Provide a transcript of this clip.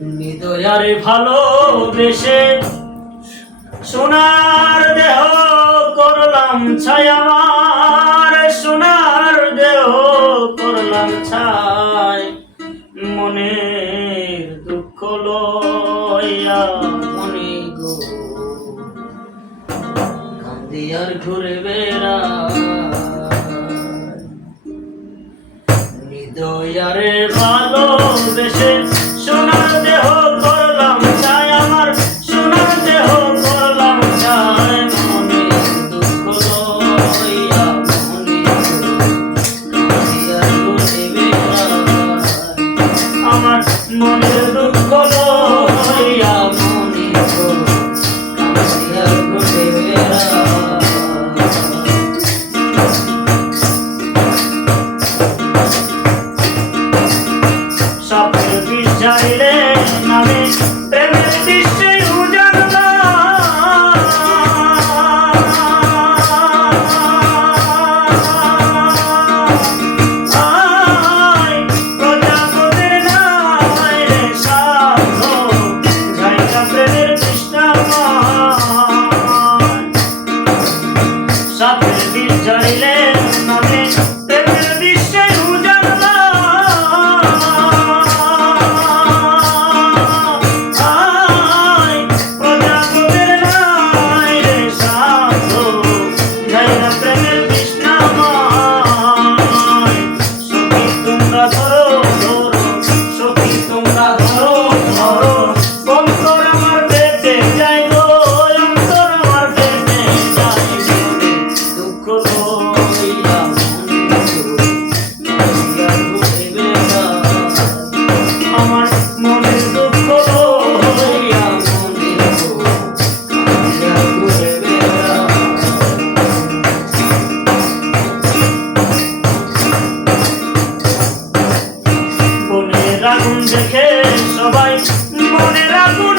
হৃদয়ারে ভালোবেসে সোনার দেহ করলাম ছাই আমার, সোনার দেহ করলাম ছাই। মনের দুঃখ লইয়া মনে গো কান্দি আর ঘুরে বেড়াই। হৃদয়ারে ভালোবেসে সোনার দেহ করলাম ছাই আমার, সোনার দেহ করলাম ছাই। মনে দুঃখ লইয়া মনে কান্দি আর ঘুরে বেড়াই। আমার মনের দুঃখ লইয়া মনে কান্দি আর ঘুরে বেড়াই। স্বপ্নের বিষ ঝাড়িলে নামে প্রেমের দৃশ্যে উজাড়লা। প্রজাপতির নাই রে সাধ ঝাইকা প্রেমের তৃষ্ণাময়। স্বপ্নের বিষ ঝাড়িলে নামে প্রেমের দৃশ্যে উজাড়লা। আগুন দেখে সবাই মনের আগুন